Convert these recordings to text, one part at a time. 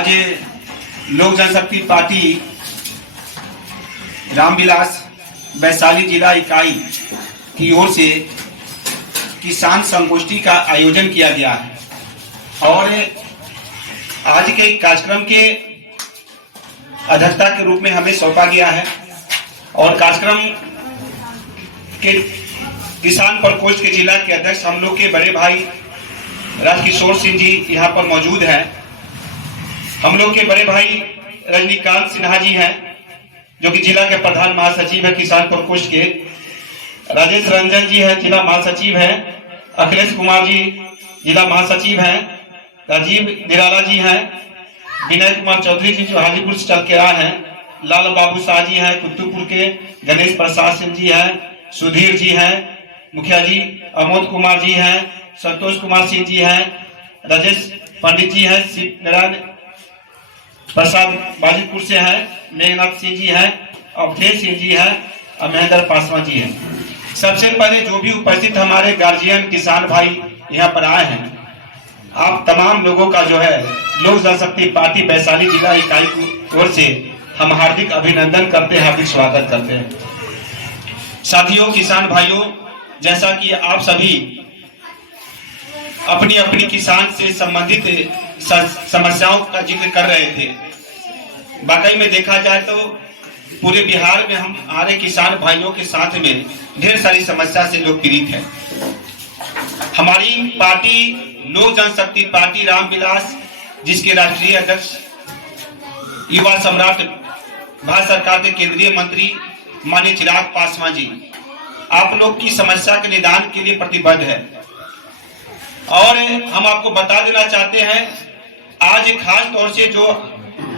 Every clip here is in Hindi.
आज लोक जनशक्ति पार्टी रामविलास वैशाली जिला इकाई की ओर से किसान संगोष्ठी का आयोजन किया गया है और आज के कार्यक्रम के अध्यक्षता के रूप में हमें सौंपा गया है और कार्यक्रम के किसान प्रकोष्ठ के जिला के अध्यक्ष हम लोग के बड़े भाई राजकिशोर सिंह जी यहाँ पर मौजूद हैं। हम लोग के बड़े भाई रजनीकांत सिन्हा जी हैं जो कि जिला के प्रधान महासचिव है किसान प्रकोष्ठ के। राजेश रंजन जी हैं जिला महासचिव हैं। अखिलेश कुमार जी जिला महासचिव हैं। राजीव निराला जी हैं। विनय कुमार चौधरी जी जो हाजीपुर से चल के आए हैं। लाल बाबू शाह जी हैं कुतुपुर के। गणेश प्रसाद सिंह जी हैं। सुधीर जी हैं मुखिया जी। अमोद कुमार जी हैं। संतोष कुमार सिंह जी हैं। राजेश पंडित जी हैं। शिवनारायण प्रसाद बाजीपुर से हैं। मेघनाथ सिंह जी हैं। अवधेश सिंह जी हैं और महेंद्र पासवान जी हैं। सबसे पहले जो भी उपस्थित हमारे गार्जियन किसान भाई यहाँ पर आए हैं, आप तमाम लोगों का जो है लोक जनशक्ति पार्टी वैशाली जिला इकाई की ओर से हम हार्दिक अभिनंदन करते हैं, हार्दिक स्वागत करते हैं। साथियों, किसान भाइयों, जैसा कि आप सभी अपनी अपनी किसान से संबंधित समस्याओं का जिक्र कर रहे थे, वाकई में देखा जाए तो पूरे बिहार में हम हमारे किसान भाइयों के साथ में ढेर सारी समस्या से लोग पीड़ित हैं। हमारी पार्टी लोक जनशक्ति पार्टी रामविलास, जिसके राष्ट्रीय अध्यक्ष युवा सम्राट भारत सरकार के केंद्रीय मंत्री माननीय चिराग पासवान जी, आप लोग की समस्या के निदान के लिए प्रतिबद्ध है। और हम आपको बता देना चाहते हैं, आज खास तौर से जो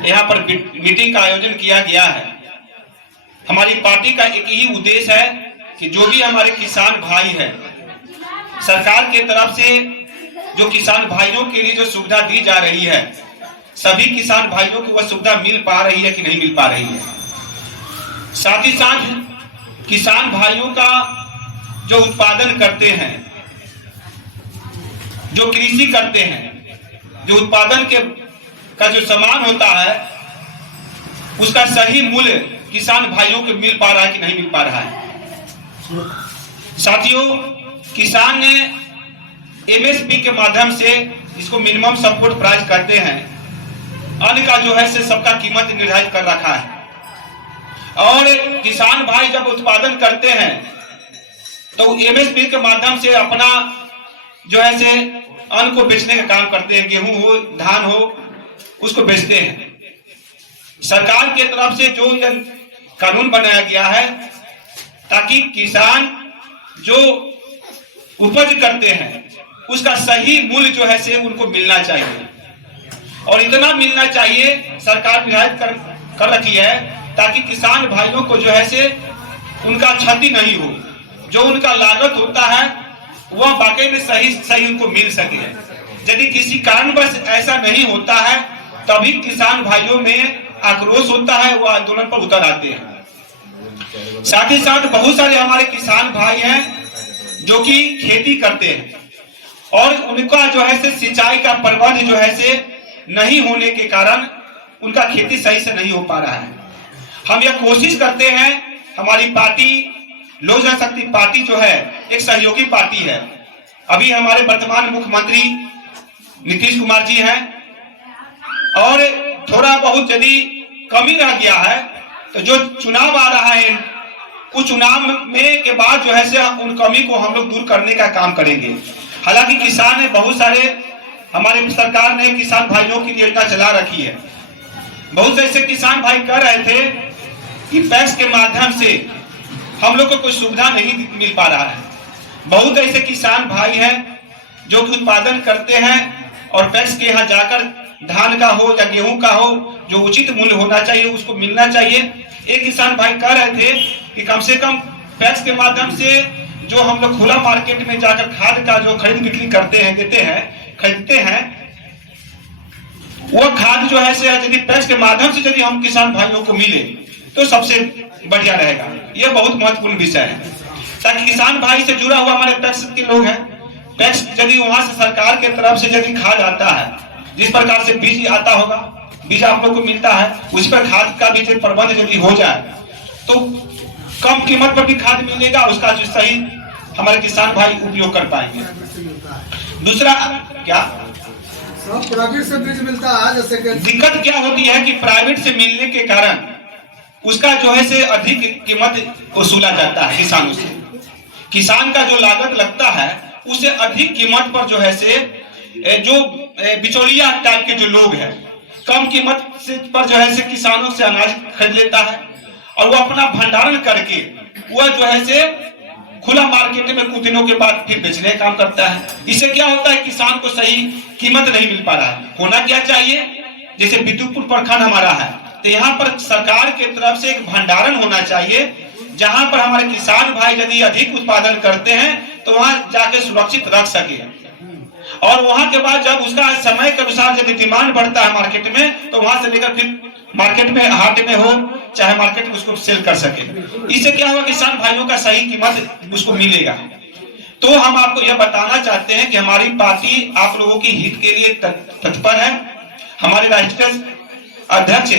यहाँ पर मीटिंग का आयोजन किया गया है, हमारी पार्टी का एक ही उद्देश्य है कि जो भी हमारे किसान भाई हैं, सरकार के तरफ से जो किसान भाइयों के लिए जो सुविधा दी जा रही है, सभी किसान भाइयों को वह सुविधा मिल पा रही है कि नहीं मिल पा रही है। साथ ही साथ किसान भाइयों का जो उत्पादन करते हैं, जो कृषि करते हैं, जो उत्पादन का जो सामान होता है, उसका सही मूल्य किसान भाइयों को मिल पा रहा है कि नहीं मिल पा रहा है। साथियों, किसान ने एमएसपी के माध्यम से, जिसको मिनिमम सपोर्ट प्राइस कहते हैं, अन्न का जो है से सबका कीमत निर्धारित कर रखा है। और किसान भाई जब उत्पादन करते हैं तो एमएसपी के माध्यम से अपना जो है से अन्न को बेचने का काम करते हैं। गेहूं हो, धान हो, उसको बेचते हैं। सरकार के तरफ से जो कानून बनाया गया है ताकि किसान जो उपज करते हैं उसका सही मूल्य जो है से उनको मिलना चाहिए, और इतना मिलना चाहिए सरकार निर्धारित कर रखी है ताकि किसान भाइयों को जो है से उनका क्षति नहीं हो। जो उनका लागत होता है वह वाकई में सही उनको मिल सके। यदि किसी कारणवश ऐसा नहीं होता है तभी किसान भाइयों में आक्रोश होता है, वो आंदोलन पर उतर आते हैं। साथ ही साथ बहुत सारे हमारे किसान भाई हैं जो कि खेती करते हैं और उनका जो है से सिंचाई का प्रबंध जो है से नहीं होने के कारण उनका खेती सही से नहीं हो पा रहा है। हम यह कोशिश करते हैं, हमारी पार्टी लोक जनशक्ति पार्टी जो है एक सहयोगी पार्टी है। अभी हमारे वर्तमान मुख्यमंत्री नीतीश कुमार जी हैं और थोड़ा बहुत यदि कमी रह गया है तो जो चुनाव आ रहा है, उस चुनाव में के बाद जो है से उन कमी को हम लोग दूर करने का काम करेंगे। हालांकि किसान ने बहुत सारे, हमारे सरकार ने किसान भाइयों की योजना चला रखी है। बहुत से ऐसे किसान भाई कह रहे थे कि पैक्स के माध्यम से हम लोग को कोई सुविधा नहीं मिल पा रहा है। बहुत ऐसे किसान भाई हैं जो कि उत्पादन करते हैं और पैक्स के यहाँ जाकर धान का हो या गेहूं का हो, जो उचित मूल्य होना चाहिए उसको मिलना चाहिए। एक किसान भाई कह रहे थे कि कम से कम पैक्स के माध्यम से जो हम लोग खुला मार्केट में जाकर खाद का जो खरीद बिक्री करते हैं, खरीदते हैं, वो खाद जो है से यदि पैक्स के माध्यम से यदि हम किसान भाइयों को मिले तो सबसे बढ़िया रहेगा। यह बहुत महत्वपूर्ण विषय है ताकि किसान भाई से जुड़ा हुआ हमारे पैक्स के लोग हैं, पैक्स यदि वहां से सरकार के तरफ से यदि खाद आता है, जिस प्रकार से बीज आता होगा, बीज आप लोग को मिलता है, उस पर खाद का भी प्रबंध यदि हो जाए तो कम कीमत पर भी खाद मिलेगा, उसका जो सही हमारे किसान भाई उपयोग कर पाएंगे। दूसरा क्या, सब प्राइवेट से बीज मिलता है, जैसे कि दिक्कत क्या होती है कि प्राइवेट से मिलने के कारण उसका जो है से अधिक कीमत वसूला जाता है किसानों से। किसान का जो लागत लगता है उसे अधिक कीमत पर जो है से जो बिचौलिया टाइप के जो लोग हैं कम कीमत से पर जो है से किसानों से अनाज खरीद लेता है और वो अपना भंडारण करके वह जो है से खुला मार्केट में कुछ दिनों के बाद फिर बेचने का काम करता है। इससे क्या होता है, किसान को सही कीमत नहीं मिल पा रहा है। होना क्या चाहिए, जैसे बिदुपुर प्रखंड हमारा है तो यहाँ पर सरकार के तरफ से एक भंडारण होना चाहिए जहां पर हमारे किसान भाई यदि अधिक उत्पादन करते हैं तो वहां जाके सुरक्षित रख सके, और वहां के बाद जब उसका समय के अनुसार यदि डिमांड बढ़ता है मार्केट में तो वहां से लेकर फिर मार्केट में हाट में हो चाहे मार्केट में उसको सेल कर सके। इससे क्या होगा, किसान भाइयों का सही कीमत उसको मिलेगा। तो हम आपको यह बताना चाहते हैं कि हमारी पार्टी आप लोगों की हित के लिए तत्पर है। हमारे राष्ट्रीय अध्यक्ष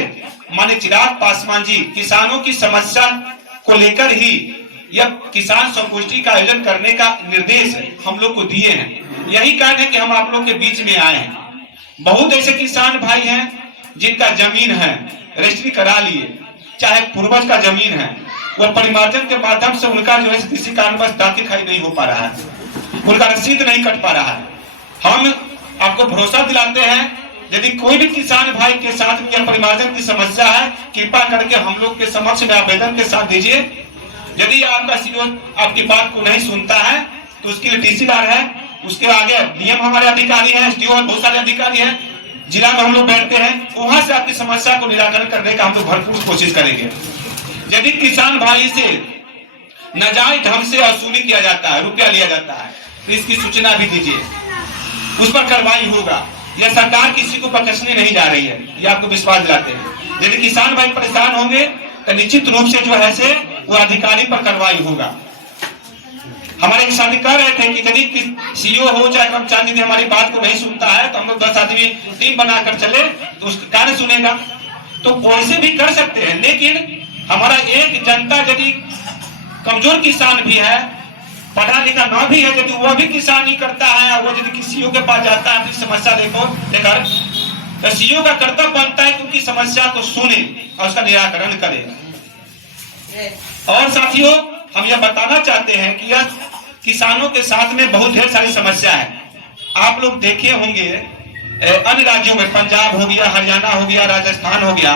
माननीय चिराग पासवान जी किसानों की समस्या को लेकर ही यह किसान संगोष्ठी का आयोजन करने का निर्देश हम लोग को दिए हैं। यही कारण है कि हम आप लोग के बीच में आए हैं। बहुत ऐसे किसान भाई हैं जिनका जमीन है रजिस्ट्री करा लिए, चाहे पूर्वज का जमीन है, वो परिमार्जन के माध्यम से उनका जो है किसी कारणवश दाखिल खाई नहीं हो पा रहा है, उनका रसीद नहीं कट पा रहा है। हम आपको भरोसा दिलाते हैं यदि कोई भी किसान भाई के साथ यह परिमार्जन की समस्या है कृपया करके हम लोग के समक्ष में आवेदन के साथ दीजिए। यदि आपका सीओ आपकी बात को नहीं सुनता है तो उसके लिए तहसीलदार है, उसके आगे डीएम हमारे अधिकारी हैं, एसडीओ बहुत सारे अधिकारी हैं, जिला में हम लोग बैठते हैं, वहां से आपकी समस्या को निराकरण करने का हम लोग भरपूर कोशिश करेंगे। यदि किसान भाई से नाजायज ढंग से वसूली किया जाता है, रुपया लिया जाता है तो इसकी सूचना भी दीजिए, उस पर कार्रवाई होगा। यह सरकार किसी को बख्शने नहीं जा रही है, ये आपको विश्वास दिलाते हैं। यदि किसान भाई परेशान होंगे तो निश्चित रूप से जो है से वो अधिकारी पर कार्रवाई होगा। हमारे किसान कह रहे थे कि यदि सीईओ हो चाहे कर्मचारी यदि हमारी बात को नहीं सुनता है तो हम लोग 10 आदमी टीम बनाकर चले तो उसका कार्य सुनेगा, तो वैसे भी कर सकते हैं। लेकिन हमारा एक जनता यदि कमजोर किसान भी है, पढ़ा लिखा ना भी है, यदि वह भी किसानी करता है और वो यदि सीईओ के पास जाता है अपनी समस्या लेकर तो सीईओ का कर्तव्य बनता है कि उनकी समस्या को सुने और उसका निराकरण करे। और साथियों हम यह बताना चाहते हैं कि यह किसानों के साथ में बहुत ढेर सारी समस्या है। आप लोग देखे होंगे अन्य राज्यों में, पंजाब हो गया, हरियाणा हो गया, राजस्थान हो गया,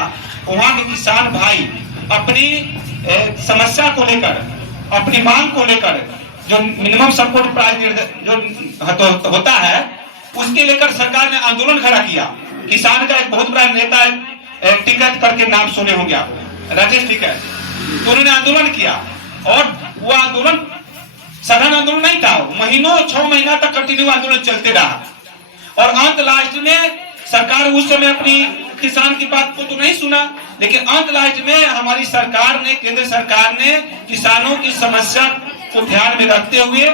वहां के किसान भाई अपनी समस्या को लेकर, अपनी मांग को लेकर जो मिनिमम सपोर्ट प्राइस जो होता है उसके लेकर सरकार ने आंदोलन खड़ा किया। किसान का एक बहुत बड़ा नेता टिकट करके नाम सुने होंगे आप, राजेश टिकट, तो उन्होंने आंदोलन किया और वो आंदोलन साधारण आंदोलन नहीं था, महीनों 6 महीना तक कंटिन्यू आंदोलन चलते रहा और अंत लास्ट में सरकार उस समय अपनी किसान की बात को तो नहीं सुना, लेकिन अंत लास्ट में हमारी सरकार ने, केंद्र सरकार ने किसानों की समस्या को ध्यान में रखते हुए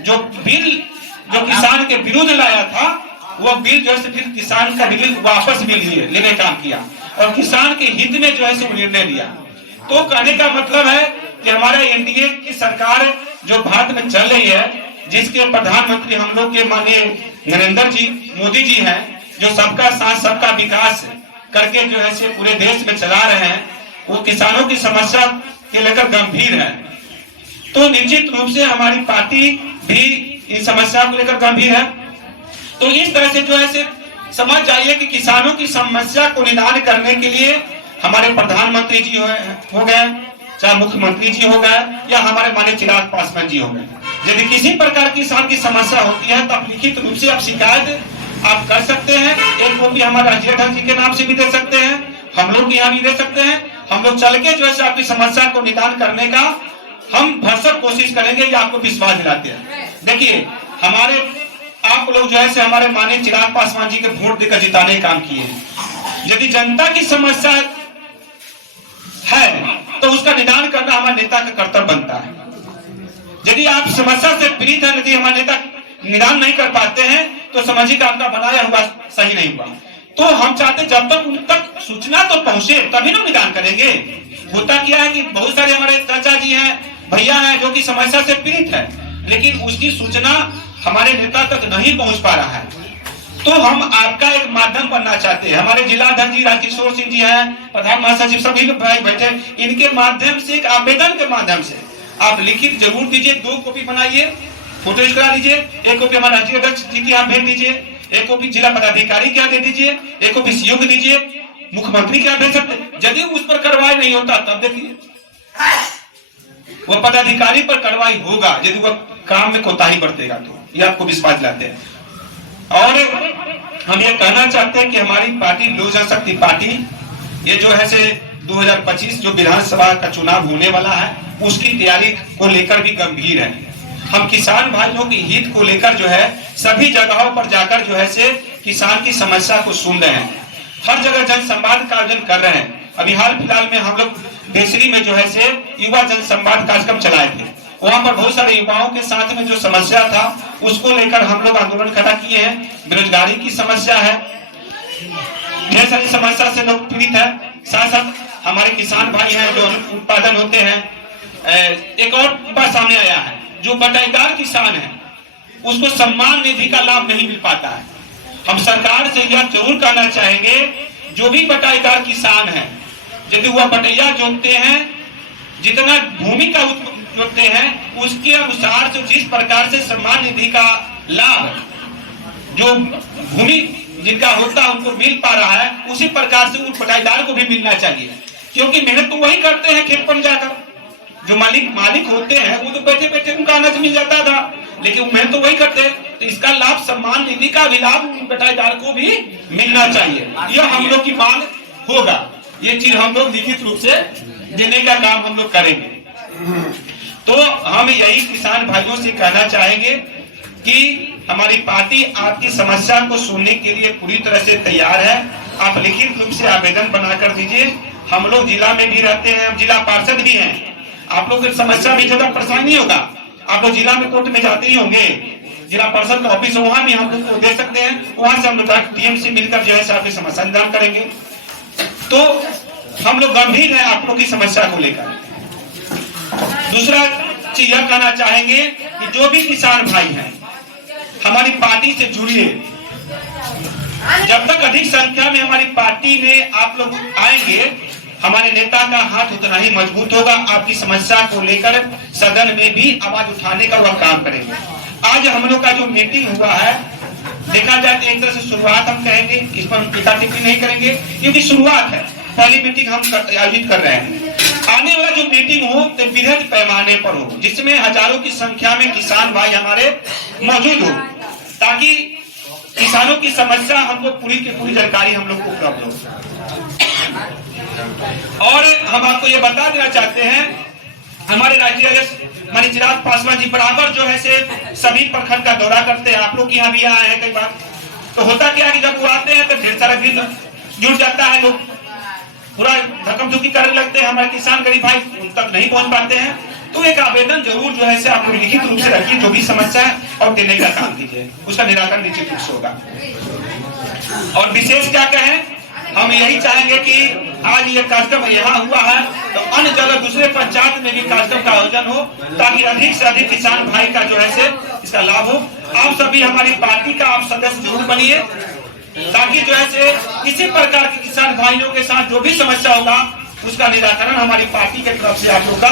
जो बिल जो किसान के विरुद्ध लाया था वह बिल जो है फिर किसान का बिल वापस भी लेने का काम किया और किसान के हित में जो है सो निर्णय लिया। तो कहने का मतलब है कि हमारा एनडीए की सरकार जो भारत में चल रही है, जिसके प्रधानमंत्री हम लोग के माननीय नरेंद्र जी मोदी जी हैं, जो सबका साथ सबका विकास करके जो है पूरे देश में चला रहे हैं, वो किसानों की समस्या के लेकर गंभीर है। तो निश्चित रूप से हमारी पार्टी भी इन समस्या को लेकर गंभीर है। तो इस तरह से जो है समझ जाइए कि किसानों की समस्या को निदान करने के लिए हमारे प्रधानमंत्री जी हो गए, चाहे मुख्यमंत्री जी हो गए या हमारे माननीय चिराग पासवान जी हो गए, यदि किसी प्रकार की किसान की समस्या होती है तो आप लिखित रूप से आप शिकायत आप कर सकते हैं। एक कॉपी हमारे राष्ट्रीय अध्यक्ष जी के नाम से भी दे सकते हैं, हम लोग यहाँ भी दे सकते हैं। हम लोग चल के जो है आपकी समस्या को निदान करने का हम भरसक कोशिश करेंगे, ये आपको विश्वास दिलाते हैं। देखिए हमारे आप लोग जो है हमारे माननीय चिराग पासवान जी के वोट देकर जिताने का काम किए हैं। यदि जनता की समस्या है तो उसका निदान करना हमारे नेता का कर्तव्य बनता है। यदि आप समस्या से पीड़ित हैं, यदि हमारे नेता निदान नहीं कर पाते हैं तो समझिए आपका बनाया हुआ सही नहीं हुआ। तो हम चाहते जब तक उन तक सूचना तो पहुंचे तभी ना निदान करेंगे। होता क्या है कि बहुत सारे हमारे चाचा जी हैं, भैया हैं जो कि समस्या से पीड़ित है, लेकिन उसकी सूचना हमारे नेता तक नहीं पहुंच पा रहा है। तो हम आपका एक माध्यम बनना चाहते हैं। हमारे जिलाध्यक्ष जी राजकिशोर सिंह जी हैं, प्रधान महासचिव सभी लोग बैठे, इनके माध्यम से एक आवेदन के माध्यम से आप लिखित जरूर दीजिए, 2 कॉपी बनाइए, फोटो करा लीजिए, एक कॉपी हमारे राज्य अध्यक्ष जी की आप भेज दीजिए, एक कॉपी जिला पदाधिकारी क्या दे दीजिए, एक कॉपी सीओ को दीजिए, मुख्यमंत्री क्या भेज सकते। यदि उस पर कार्रवाई नहीं होता तब देखिए वो पदाधिकारी पर कार्रवाई होगा यदि वह काम में कोताही बरतेगा, तो ये आपको विश्वास दिलाते हैं। और हम ये कहना चाहते हैं कि हमारी पार्टी लोक जनशक्ति पार्टी ये जो है से 2025 जो विधानसभा का चुनाव होने वाला है उसकी तैयारी को लेकर भी गंभीर है। हम किसान भाइयों की हित को लेकर जो है सभी जगहों पर जाकर जो है से किसान की समस्या को सुन रहे हैं, हर जगह जन संवाद का आयोजन कर रहे हैं। अभी हाल फिलहाल में हम लोग बेसरी में जो है से युवा जन संवाद कार्यक्रम चलाए थे, वहां पर बहुत सारे युवाओं के साथ में जो समस्या था उसको लेकर हम लोग आंदोलन खड़ा किए हैं। बेरोजगारी की समस्या है, ढेर सारी समस्या से लोग पीड़ित है। साथ साथ हमारे किसान भाई हैं जो उत्पादन होते हैं। एक और बात सामने आया है, जो बटाईदार किसान है उसको सम्मान निधि का लाभ नहीं मिल पाता है। हम सरकार से यह जरूर कहना चाहेंगे, जो भी बटाईदार किसान है यदि वह बटैया जोतते हैं, जितना भूमि का जोतते हैं उसके अनुसार जो जिस प्रकार से सम्मान निधि का लाभ जो भूमि जिनका होता है उनको मिल पा रहा है, उसी प्रकार से उन बटाईदार को भी मिलना चाहिए, क्योंकि मेहनत तो वही करते हैं खेत पर जाकर। जो मालिक होते हैं वो तो बैठे बैठे उनका अनाज मिल जाता था, लेकिन मेहनत तो वही करते हैं। तो इसका लाभ सम्मान निधि का भी लाभ बटाईदार को भी मिलना चाहिए, यह हम लोग की मांग होगा। ये चीज हम लोग लिखित रूप से देने का काम हम लोग करेंगे। तो हम यही किसान भाइयों से कहना चाहेंगे कि हमारी पार्टी आपकी समस्या को सुनने के लिए पूरी तरह से तैयार है। आप लिखित रूप से आवेदन बनाकर दीजिए। हम लोग जिला में भी रहते हैं, हम जिला पार्षद भी हैं, आप लोग की समस्या भी ज्यादा परेशान नहीं होगा। आप लोग जिला में कोर्ट में जाते ही होंगे, जिला पार्षद का ऑफिस वहां भी हम लोग को दे सकते हैं, वहां से हम लोग टीएम से मिलकर जो है आपकी समस्या निदान करेंगे। तो हम लोग गंभीर है आप लोग की समस्या को लेकर। दूसरा चीज यह कहना चाहेंगे कि जो भी किसान भाई हैं हमारी पार्टी से जुड़िए। जब तक अधिक संख्या में हमारी पार्टी में आप लोग आएंगे, हमारे नेता का हाथ उतना ही मजबूत होगा। आपकी समस्या को लेकर सदन में भी आवाज उठाने का वह काम करेंगे। आज हम लोग का जो मीटिंग हुआ है, देखा जाए तो एक तरह से शुरुआत हम कहेंगे, इस पर हम टीका टिप्पणी नहीं करेंगे क्योंकि शुरुआत है, पहली मीटिंग हम आयोजित कर रहे हैं। आने वाला जो मीटिंग हो तो बृहद पैमाने पर हो, जिसमें हजारों की संख्या में किसान भाई हमारे मौजूद हो, ताकि किसानों की समस्या हमको पूरी की पूरी जानकारी हम लोग को उपलब्ध हो। और हम आपको ये बता देना चाहते हैं, हमारे राज्य अध्यक्ष माननीय चिराग पासवान जी बराबर जो है से सभी प्रखंड का दौरा करते हैं। आप लोग यहाँ भी आए हैं कई बार। तो होता क्या है कि जब वो आते हैं तो ढेर सारा भीड़ जुट जाता है, लोग पूरा धक्कम धुक्की करने लगते हैं, हमारे किसान गरीब भाई उन तक नहीं पहुंच पाते हैं। तो एक आवेदन जरूर जो है से आप लोग लिखित रूप से रखिए, जो भी समस्या है और देने का काम कीजिए, उसका निराकरण निश्चित रूप से होगा। और विशेष क्या कहें, हम यही चाहेंगे कि आज ये कार्यक्रम यहाँ हुआ है तो अन्य जगह दूसरे पंचायत में भी कार्यक्रम का आयोजन हो, ताकि अधिक से अधिक किसान भाई का जो है से इसका लाभ हो। आप सभी हमारी पार्टी का आप सदस्य जरूर बनिए, ताकि जो है से किसी प्रकार के किसान भाइयों के साथ जो भी समस्या होगा उसका निराकरण हमारी पार्टी की तरफ से आप लोग का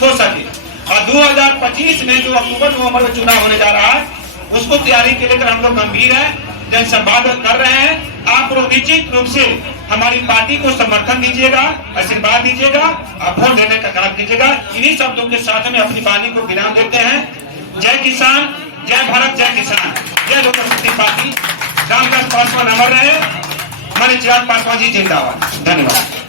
हो सके। और 2025 में जो अक्टूबर नवंबर में चुनाव होने जा रहा है उसको तैयारी के लेकर हम लोग गंभीर है, जन संवाद कर रहे हैं। आप लोग निश्चित रूप से हमारी पार्टी को समर्थन दीजिएगा, आशीर्वाद दीजिएगा, आप वोट देने का काम कीजिएगा। इन्हीं शब्दों के साथ में अपनी वाणी को विराम देते हैं। जय किसान, जय भारत, जय किसान, जय लोक जनशक्ति पार्टी। रामदास पासवान अमर रहे, हमारे चिराग पासवान जी जिंदाबाद। धन्यवाद।